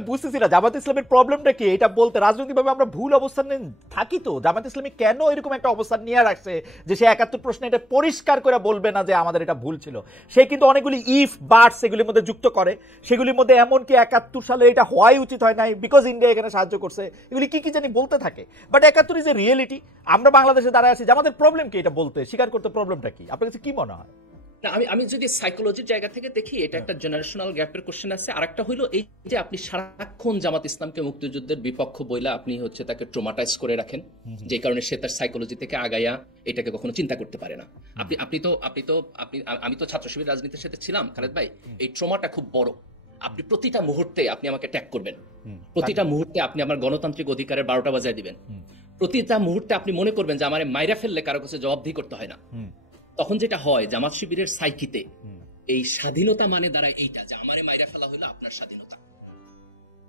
বুঝতেছি না জামাত ইসলামের প্রবলেমটা কি এটা বলতে। রাজনৈতিকভাবে আমরা ভুল অবস্থান থাকি তো, জামাত ইসলামী কেন এরকম একটা অবস্থান নিয়ে রাখছে যে সে ৭১ প্রশ্নে এটা পরিষ্কার করে বলবে না যে আমাদের এটা ভুল ছিল। সে কিন্তু অনেকগুলি ইফ বাটস এগুলির মধ্যে যুক্ত করে, সেগুলির মধ্যে এমনকি ৭১ সালে এটা হওয়াই উচিত হয় নাই বিকজ ইন্ডিয়া এখানে সাহায্য করছে, এগুলি কি কি জানি বলতে থাকে। But ৭১ is a reality. আমরা বাংলাদেশে দাঁড়ায় আছি, আমাদের প্রবলেম কি এটা বলতে, স্বীকার করতে প্রবলেমটা কি? আপনার কাছে কি মনে হয়? না, আমি যদি সাইকোলজির জায়গা থেকে দেখি, এটা একটা জেনারেশনাল গ্যাপের কোশ্চেন আছে। আরেকটা হইলো এই যে আপনি সারাক্ষণ জামাত ইসলামকে মুক্তিযুদ্ধের বিপক্ষ বইলা আপনি হচ্ছে তাকে ট্রমাটাইজ করে রাখেন, যে কারণে সে তার সাইকোলজি থেকে আগাইয়া এটাকে কখনো চিন্তা করতে পারে না। আমি তো ছাত্র শিবির রাজনীতির সাথে ছিলাম খালেদ ভাই, এই ট্রমাটা খুব বড়। আপনি প্রতিটা মুহূর্তে আপনি আমাকে ট্যাগ করবেন, প্রতিটা মুহূর্তে আপনি আমার গণতান্ত্রিক অধিকারের ১২টা বাজায় দিবেন, প্রতিটা মুহূর্তে আপনি মনে করবেন যে আমার মাইরা ফেললে কারো কাছে জবাবদিহি করতে হয় না। তখন যেটা হয় জামাত শিবিরের সাইকিতে, এই স্বাধীনতা মানে দাঁড়ায় এইটা যে আমারে মাইরা ফেলা হলো আপনার স্বাধীনতা,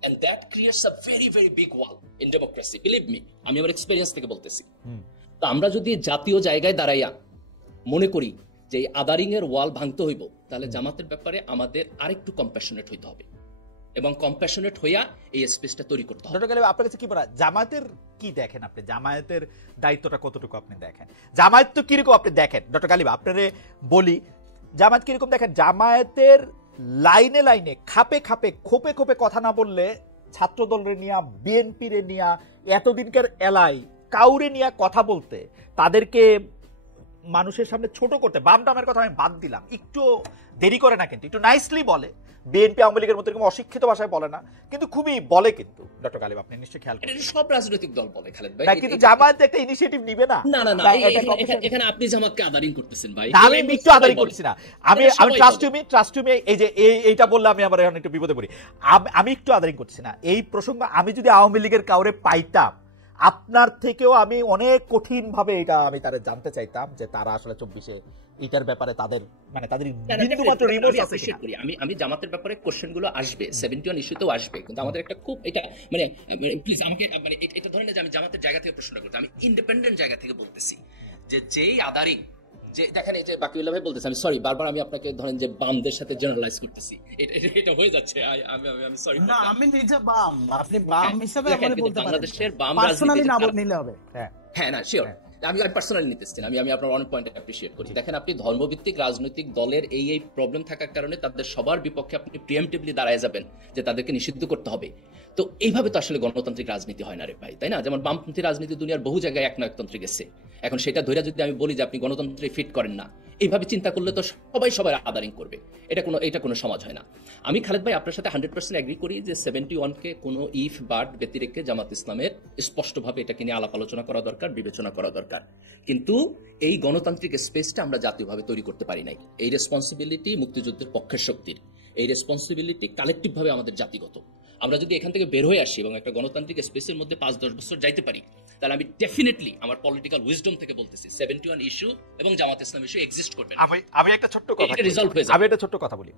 and that creates a very very big wall in democracy, believe me, আমি আমার এক্সপেরিয়েন্স থেকে বলতেছি। তো আমরা যদি জাতীয় জায়গায় দাঁড়াইয়া মনে করি যে এই আদারিং এর ওয়াল ভাঙতে হইব, তাহলে জামাতের ব্যাপারে আমাদের আরেকটু কম্প্যাশনেট হইতে হবে এবং কম্প্যাশনেট হইয়া এই স্পেসটা তৈরি করতে হবে। আপনার কাছে কি বলা, জামায়াতের কি দেখেন আপনি, জামায়াতের দায়িত্বটা কতটুকু আপনি দেখেন, জামায়াত তো কিরকম আপনি দেখেন? ডক্টর গালিব আপনারে বলি, জামায়াত কিরকম দেখেন? জামায়াতের লাইনে লাইনে খাপে খাপে খোপে খোপে কথা না বললে ছাত্রদলের নিয়া, বিএনপির নিয়া, এতদিনকার এলাই কাউরে নিয়া কথা বলতে, তাদেরকে মানুষের সামনে ছোট করতে, বাম ডামের কথা আমি বাদ দিলাম, একটু দেরি করে না কিন্তু একটু নাইসলি বলে। বিএনপি আওয়ামী লীগের মতো এরকম অশিক্ষিত ভাষায় বলে না, কিন্তু খুবই বলে। কিন্তু ডক্টর গালিব আপনি নিশ্চয়ই খেয়াল করেন এটা সব রাজনৈতিক দল বলে খালেদ ভাই, কিন্তু জামায়াত একটা ইনিশিয়েটিভ নিবে না। না না না, এখানে আপনি জামাতকে আদারিং করতেছেন ভাই। আমি একটু আদারিং করছি না, আমি ট্রাস্ট মি এই যে এইটা বললে আমি আবার এখন একটু বিপদে পড়ি। আমি একটু আদারিং করছি না এই প্রসঙ্গ। আমি যদি আওয়ামী লীগের কাউরে পাইতাম, আপনার থেকেও আমি অনেক কঠিন ভাবে এটা আমি তাদের জানতে চাইতাম যে তারা আসলে 24-এ এটার ব্যাপারে তাদের মানে তাদের বিন্দুমাত্র রিমোর্স আছে কিনা। আমি জামাতের ব্যাপারে কোশ্চেনগুলো আসবে, 71 ইস্যুতেও আসবে, কিন্তু আমাদের একটা খুব এটা মানে প্লিজ আমাকে মানে এটা ধরেন যে আমি জামাতের জায়গা থেকে প্রশ্নটা করতে, আমি ইন্ডিপেন্ডেন্ট জায়গা থেকে বলতেছি যে যেই আদারিং, যে দেখেন এই যে বাকিউল্লাহ ভাই বলতেছে, আমি সরি বারবার আমি আপনাকে ধরেন যে বামদের সাথে জেনারেলাইজ করতেছি, এটা হয়ে যাচ্ছে। আমি সরি না, আমি নিজে বাম, আপনি বাম হিসেবে আমাকে বলতে পারেন, বাংলাদেশের বাম পার্সোনালি না নিলে হবে। হ্যাঁ না শিওর, আমি পার্সোনালি নিতেছি না, আমি আপনার অনেক পয়েন্ট অ্যাপ্রিশিয়েট করি। দেখেন আপনি ধর্মভিত্তিক রাজনৈতিক দলের এই প্রবলেম থাকার কারণে তাদের সবার বিপক্ষে আপনি প্রিএমটিভলি দাঁড়ায় যাবেন যে তাদেরকে নিষিদ্ধ করতে হবে। তো এইভাবে তো আসলে গণতান্ত্রিক রাজনীতি হয় না রে ভাই, তাই না? যেমন বামপন্থী রাজনীতি দুনিয়ার বহু জায়গায় একনায়কতন্ত্রে গেছে, এখন সেটা ধরে যদি আমি বলি যে আপনি গণতন্ত্রে ফিট করেন না, এইভাবে চিন্তা করলে তো সবাই আদারিং করবে, এটা কোনো সমাজ হয় না। আমি খালেদ ভাই আপনার সাথে 100% এগ্রি করি যে 71-কে কোনো ইফ বাট ব্যতিরেকে জামাত ইসলামের স্পষ্টভাবে এটাকে নিয়ে আলাপ আলোচনা করা দরকার, বিবেচনা করা দরকার। কিন্তু এই গণতান্ত্রিক স্পেসটা আমরা জাতীয়ভাবে তৈরি করতে পারি নাই। এই রেসপন্সিবিলিটি মুক্তিযুদ্ধের পক্ষের শক্তির, এই রেসপন্সিবিলিটি কালেকটিভভাবে আমাদের জাতিগত। আমরা যদি এখান থেকে বের হয়ে আসি এবং একটা গণতান্ত্রিক স্পেসের মধ্যে 5-10 বছর যাইতে পারি, তাহলে আমি ডেফিনেটলি আমার পলিটিক্যাল উইজডম থেকে বলতেছি 71 ইস্যু এবং জামাত ইসলাম ইস্যু এক্সিস্ট করবে না। আমি একটা ছোট্ট কথা বলি।